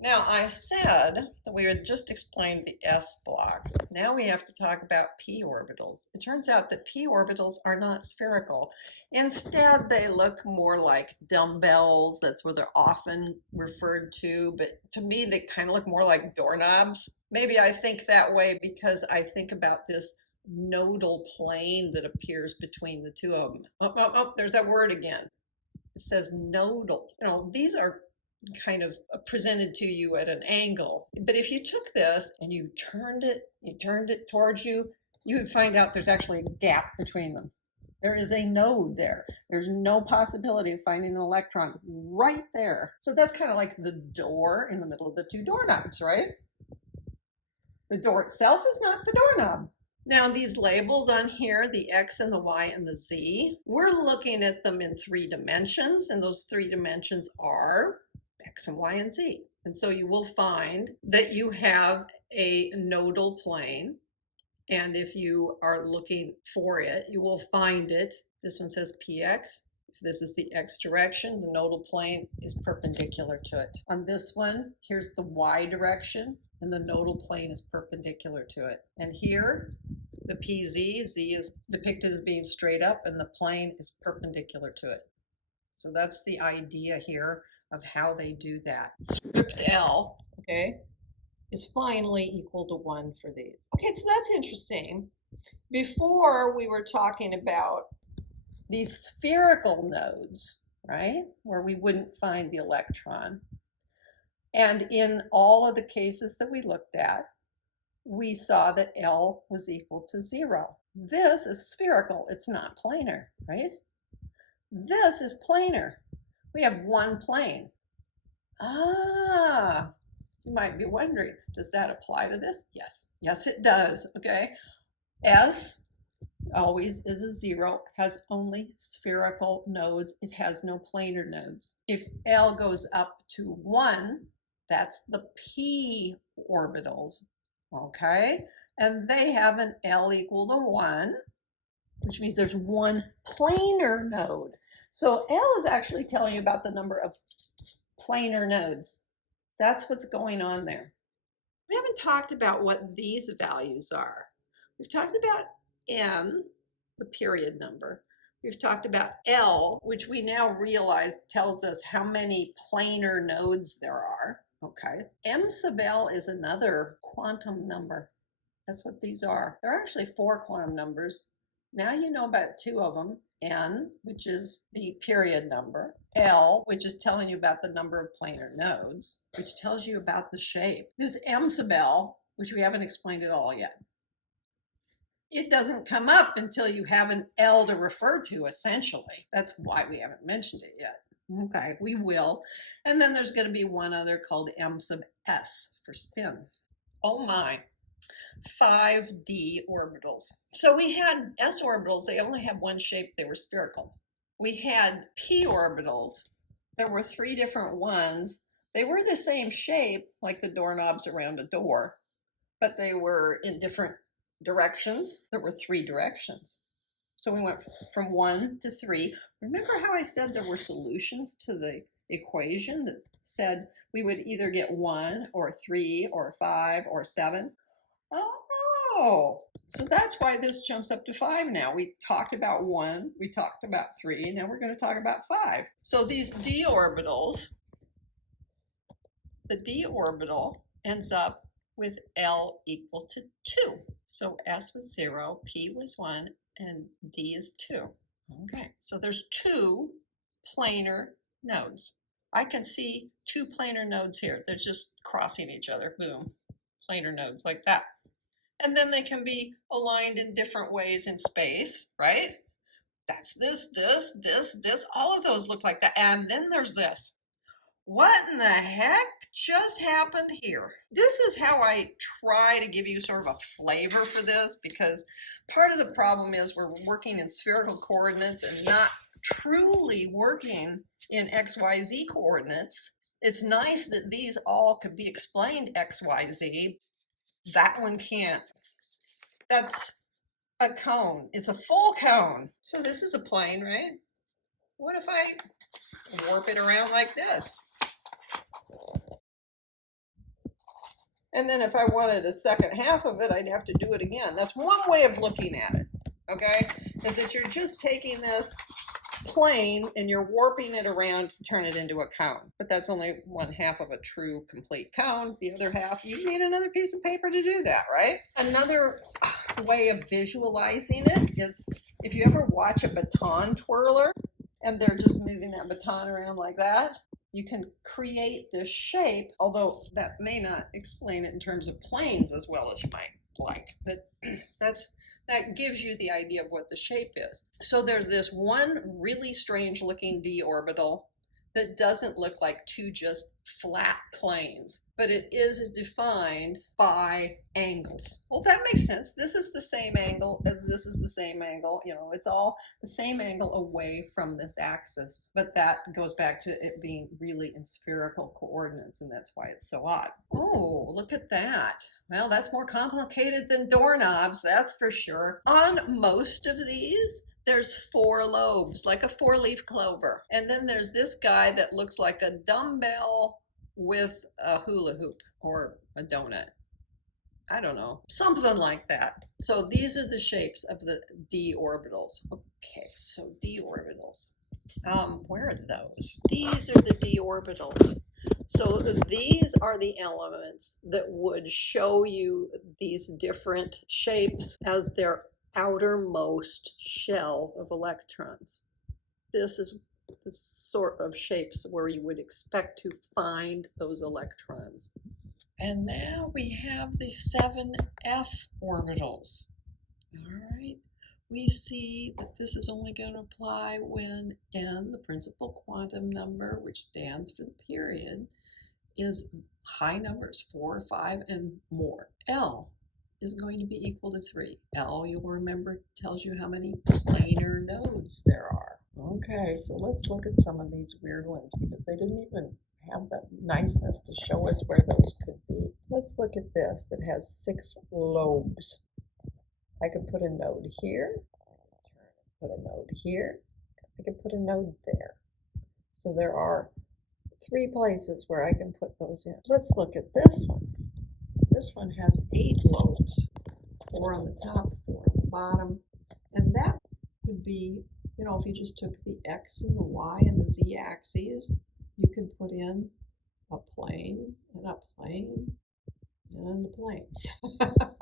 Now, I said that we had just explained the s block. Now we have to talk about p orbitals. It turns out that p orbitals are not spherical. Instead, they look more like dumbbells. That's what they're often referred to. But to me, they kind of look more like doorknobs. Maybe I think that way because I think about this nodal plane that appears between the two of them. Oh, there's that word again. It says nodal. These are kind of presented to you at an angle. But if you took this and you turned it towards you, you would find out there's actually a gap between them. There is a node there. There's no possibility of finding an electron right there. So that's kind of like the door in the middle of the two doorknobs, right? The door itself is not the doorknob. Now these labels on here, the X and the Y and the Z, we're looking at them in 3 dimensions, and those 3 dimensions are X and Y and Z. And so you will find that you have a nodal plane, and if you are looking for it, you will find it. This one says PX. If this is the X direction, the nodal plane is perpendicular to it. On this one, here's the Y direction, and the nodal plane is perpendicular to it. And here, the PZ, Z is depicted as being straight up, and the plane is perpendicular to it. So that's the idea here of how they do that. Script L, okay, is finally equal to 1 for these. Okay, so that's interesting. Before we were talking about these spherical nodes, right, where we wouldn't find the electron. And in all of the cases that we looked at, we saw that L was equal to 0. This is spherical, it's not planar, right? This is planar. We have one plane. You might be wondering, does that apply to this? Yes, yes it does, okay? S always is a 0, has only spherical nodes. It has no planar nodes. If L goes up to 1, that's the p orbitals, okay? And they have an L equal to 1, which means there's one planar node. So L is actually telling you about the number of planar nodes. That's what's going on there. We haven't talked about what these values are. We've talked about N, the period number. We've talked about L, which we now realize tells us how many planar nodes there are. Okay. M sub L is another quantum number. That's what these are. There are actually 4 quantum numbers. Now you know about 2 of them. N, which is the period number. L, which is telling you about the number of planar nodes, which tells you about the shape. This M sub L, which we haven't explained at all yet. It doesn't come up until you have an L to refer to, essentially. That's why we haven't mentioned it yet. Okay, we will. And then there's going to be one other called M sub S for spin. Oh my. 5d orbitals. So we had s orbitals, they only have one shape, they were spherical. We had p orbitals, there were 3 different ones. They were the same shape, like the doorknobs around a door, but they were in different directions. There were 3 directions. So we went from 1 to 3. Remember how I said there were solutions to the equation that said we would either get 1 or 3 or 5 or 7? Oh, so that's why this jumps up to 5 now. We talked about 1, we talked about 3, now we're going to talk about 5. So these d orbitals, the d orbital ends up with L equal to 2. So S was 0, P was 1, and D is 2. Okay, so there's 2 planar nodes. I can see 2 planar nodes here. They're just crossing each other. Boom. Planar nodes like that. And then they can be aligned in different ways in space, right? That's this, all of those look like that. And then there's this. What in the heck just happened here? This is how I try to give you sort of a flavor for this, because part of the problem is we're working in spherical coordinates and not truly working in XYZ coordinates. It's nice that these all could be explained XYZ. That one can't. That's a cone. It's a full cone. So this is a plane, right? What if I warp it around like this? And then if I wanted a second half of it, I'd have to do it again. That's one way of looking at it, okay? Is that you're just taking this plane and you're warping it around to turn it into a cone. But that's only one half of a true complete cone. The other half, you need another piece of paper to do that, right? Another way of visualizing it is if you ever watch a baton twirler and they're just moving that baton around like that, you can create this shape, although that may not explain it in terms of planes as well as you might like, but that gives you the idea of what the shape is. So there's this one really strange looking d orbital that doesn't look like two just flat planes, but it is defined by angles. Well, that makes sense. This is the same angle as this is the same angle. You know, it's all the same angle away from this axis, but that goes back to it being really in spherical coordinates, and that's why it's so odd. Oh, look at that. Well, that's more complicated than doorknobs, that's for sure. On most of these, there's 4 lobes, like a 4-leaf clover. And then there's this guy that looks like a dumbbell with a hula hoop or a donut. I don't know, something like that. So these are the shapes of the d orbitals. Okay, so d orbitals. Where are those? These are the d orbitals. So these are the elements that would show you these different shapes as their outermost shell of electrons. This is the sort of shapes where you would expect to find those electrons. And now we have the 7f orbitals. All right, we see that this is only going to apply when n, the principal quantum number, which stands for the period, is high numbers, 4, 5, and more. L is going to be equal to 3. L, you'll remember, tells you how many planar nodes there are. Okay, so let's look at some of these weird ones because they didn't even have the niceness to show us where those could be. Let's look at this that has 6 lobes. I could put a node here, put a node here, I could put a node there. So there are 3 places where I can put those in. Let's look at this one. This one has 8 lobes, 4 on the top, 4 on the bottom, and that would be, you know, if you just took the x and the y and the z axes, you can put in a plane and a plane and a plane.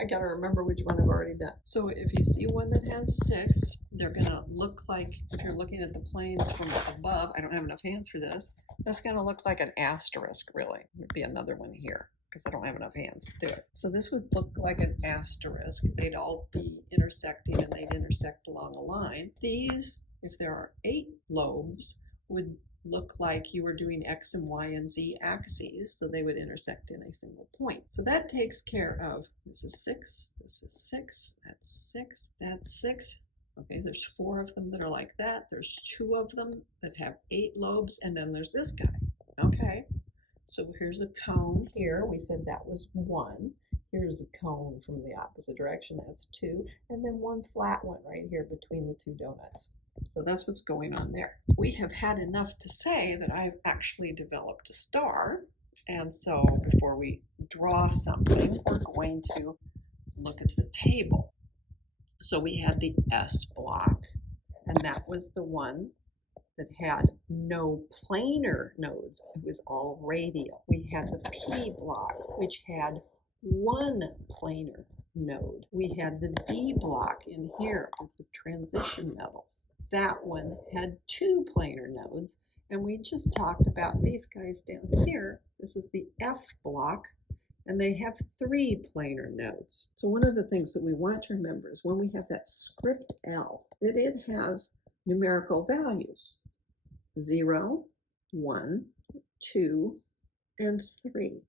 I gotta remember which one I've already done. So if you see one that has 6, they're gonna look like, if you're looking at the planes from above, I don't have enough hands for this, that's gonna look like an asterisk really. There'd be another one here, because I don't have enough hands to do it. So this would look like an asterisk. They'd all be intersecting and they'd intersect along a line. These, if there are 8 lobes, would look like you were doing x and y and z axes, so they would intersect in a single point. So that takes care of, this is 6, this is 6, that's 6, that's 6. Okay, there's 4 of them that are like that. There's 2 of them that have 8 lobes, and then there's this guy. Okay. So here's a cone here. We said that was 1. Here's a cone from the opposite direction. That's 2. And then one flat one right here between the 2 donuts. So that's what's going on there. We have had enough to say that I've actually developed a star. And so before we draw something, we're going to look at the table. So we had the S block, and that was the one that had no planar nodes. It was all radial. We had the P block, which had 1 planar node. We had the D block in here with the transition metals. That one had 2 planar nodes, and we just talked about these guys down here. This is the F block, and they have 3 planar nodes. So one of the things that we want to remember is when we have that script L, that it has numerical values. 0, 1, 2, and 3.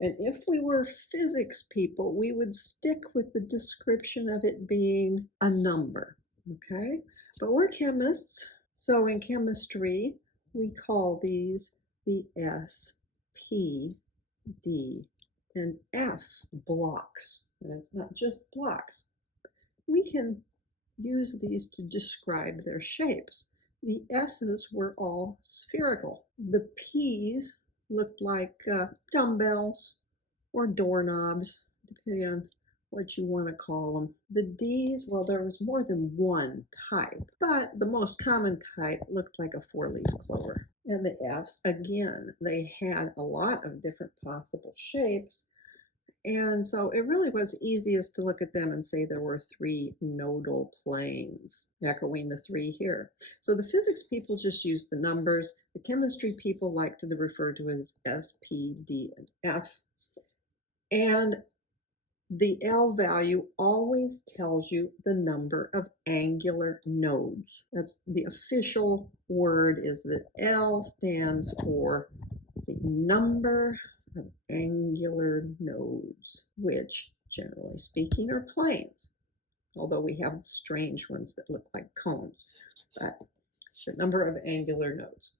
And if we were physics people, we would stick with the description of it being a number, okay? But we're chemists, so in chemistry, we call these the S, P, D, and F blocks. And it's not just blocks. We can use these to describe their shapes. The S's were all spherical. The P's looked like dumbbells. or doorknobs, depending on what you want to call them. The D's, well, there was more than one type, but the most common type looked like a four-leaf clover. And the F's, again, they had a lot of different possible shapes. And so it really was easiest to look at them and say there were three nodal planes, echoing the three here. So the physics people just use the numbers. The chemistry people like to refer to it as S, P, D, and F. And the L value always tells you the number of angular nodes. That's the official word, is that L stands for the number of angular nodes, which, generally speaking, are planes, although we have strange ones that look like cones, but the number of angular nodes.